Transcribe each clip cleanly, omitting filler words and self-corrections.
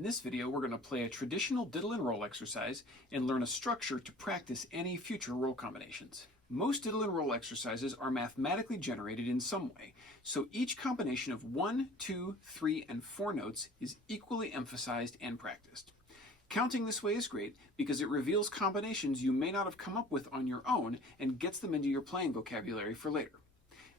In this video, we're going to play a traditional diddle and roll exercise and learn a structure to practice any future roll combinations. Most diddle and roll exercises are mathematically generated in some way, so each combination of 1, 2, 3, and 4 notes is equally emphasized and practiced. Counting this way is great because it reveals combinations you may not have come up with on your own and gets them into your playing vocabulary for later.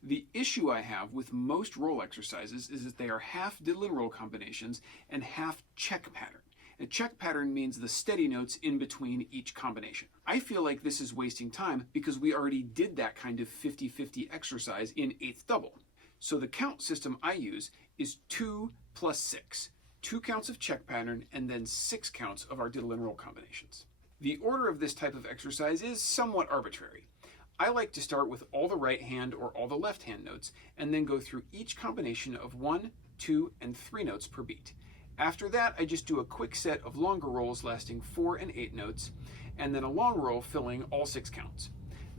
The issue I have with most roll exercises is that they are half diddle and roll combinations and half check pattern. A check pattern means the steady notes in between each combination. I feel like this is wasting time because we already did that kind of 50-50 exercise in eighth double. So the count system I use is 2 plus 6. 2 counts of check pattern and then 6 counts of our diddle and roll combinations. The order of this type of exercise is somewhat arbitrary. I like to start with all the right hand or all the left hand notes and then go through each combination of 1, 2, and 3 notes per beat. After that, I just do a quick set of longer rolls lasting 4 and 8 notes, and then a long roll filling all 6 counts.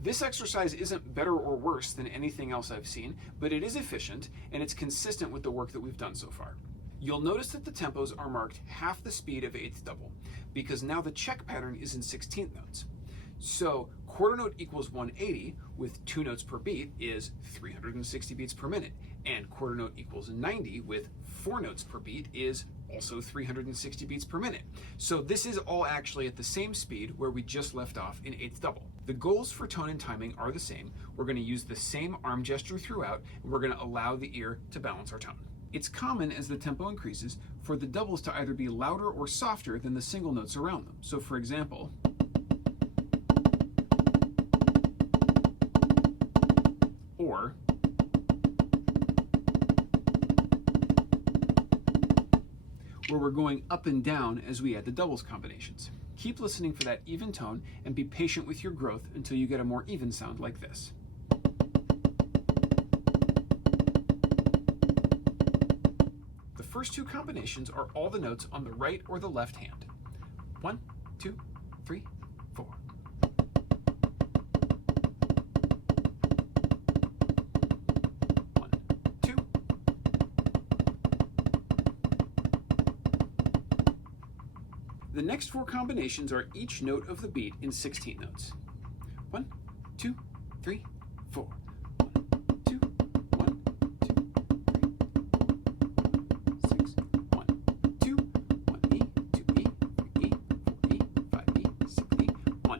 This exercise isn't better or worse than anything else I've seen, but it is efficient and it's consistent with the work that we've done so far. You'll notice that the tempos are marked half the speed of eighth double, because now the check pattern is in 16th notes. So quarter note equals 180 with 2 notes per beat is 360 beats per minute, and quarter note equals 90 with 4 notes per beat is also 360 beats per minute. So this is all actually at the same speed where we just left off in eighth double. The goals for tone and timing are the same. We're going to use the same arm gesture throughout, and we're going to allow the ear to balance our tone. It's common as the tempo increases for the doubles to either be louder or softer than the single notes around them. So for example, or where we're going up and down as we add the doubles combinations. Keep listening for that even tone and be patient with your growth until you get a more even sound like this. The first 2 combinations are all the notes on the right or the left hand. 1, 2, 3, 4. The next 4 combinations are each note of the beat in 16 notes. 1, 2, 3, 4. 1, 2, 1, 2, 3, 6, 1, 2, 1E, 2E, 3E, 4E, 5E, 6E, 1,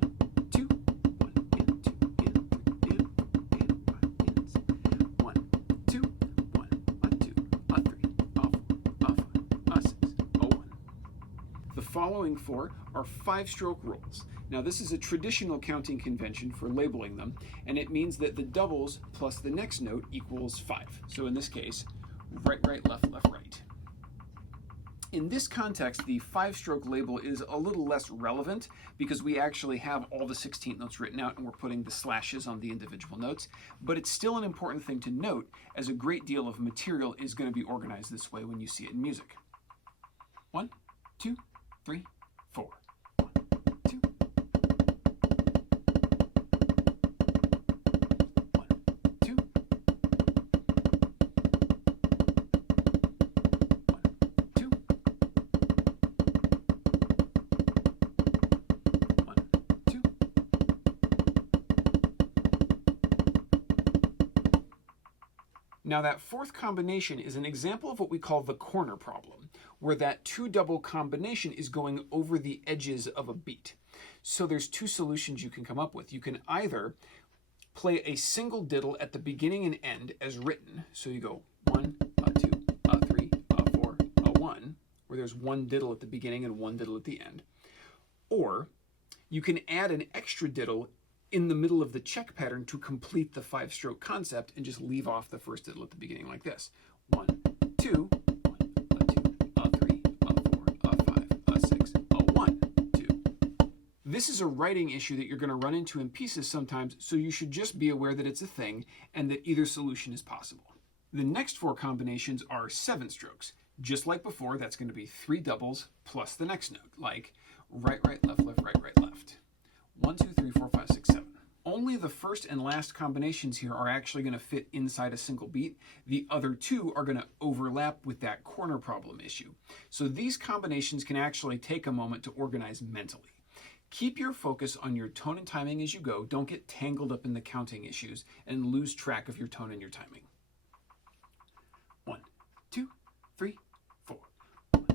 2, 1 and 2 and 3 and 4 and 5 and 6, 1, 2, 1, 2, 3, 4, 5, 6, 1. The following 4 are 5-stroke rolls. Now this is a traditional counting convention for labeling them, and it means that the doubles plus the next note equals 5. So in this case, right, right, left, left, right. In this context, the 5-stroke label is a little less relevant because we actually have all the 16th notes written out and we're putting the slashes on the individual notes, but it's still an important thing to note as a great deal of material is going to be organized this way when you see it in music. 1, 2, 3, 4. 1, 2. 1, 2. 1, 2. 1, 2. Now that 4th combination is an example of what we call the corner problem, where that 2 double combination is going over the edges of a beat. So there's 2 solutions you can come up with. You can either play a single diddle at the beginning and end as written. So you go 1, 2, 3, 4, 1, where there's 1 diddle at the beginning and 1 diddle at the end. Or you can add an extra diddle in the middle of the check pattern to complete the 5-stroke concept and just leave off the first diddle at the beginning like this. 1, 2, 1, 2. This is a writing issue that you're going to run into in pieces sometimes, so you should just be aware that it's a thing and that either solution is possible. The next 4 combinations are 7 strokes. Just like before, that's going to be 3 doubles plus the next note, like right, right, left, left, right, right, left. 1, 2, 3, 4, 5, 6, 7. Only the first and last combinations here are actually going to fit inside a single beat. The other two are going to overlap with that corner problem issue. So these combinations can actually take a moment to organize mentally. Keep your focus on your tone and timing as you go. Don't get tangled up in the counting issues and lose track of your tone and your timing. 1, 2, 3, 4. 1,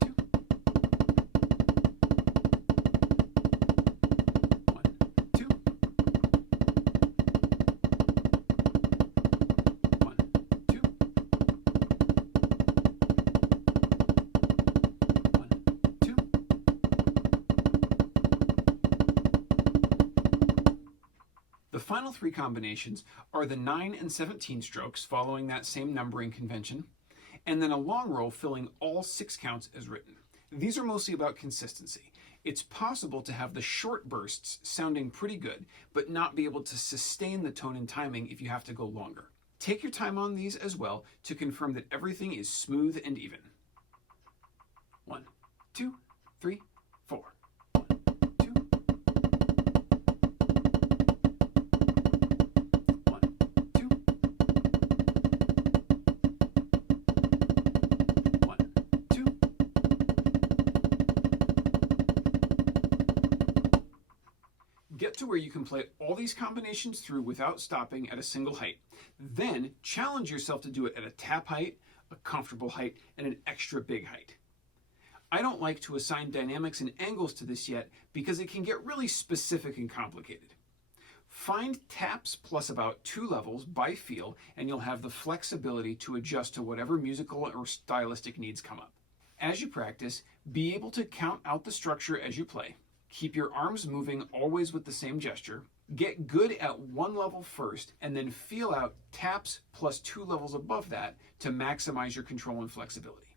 2. 1, 2. 1, 2. 1, 2. The final three combinations are the 9 and 17 strokes following that same numbering convention, and then a long roll filling all 6 counts as written. These are mostly about consistency. It's possible to have the short bursts sounding pretty good, but not be able to sustain the tone and timing if you have to go longer. Take your time on these as well to confirm that everything is smooth and even. 1, 2, 3, 4. 1, 2. 1, 2. 1, 2. Get to where you can play all these combinations through without stopping at a single height. Then challenge yourself to do it at a tap height, a comfortable height, and an extra big height. I don't like to assign dynamics and angles to this yet because it can get really specific and complicated. Find taps plus about 2 levels by feel, and you'll have the flexibility to adjust to whatever musical or stylistic needs come up. As you practice, be able to count out the structure as you play. Keep your arms moving always with the same gesture. Get good at 1 level first, and then feel out taps plus 2 levels above that to maximize your control and flexibility.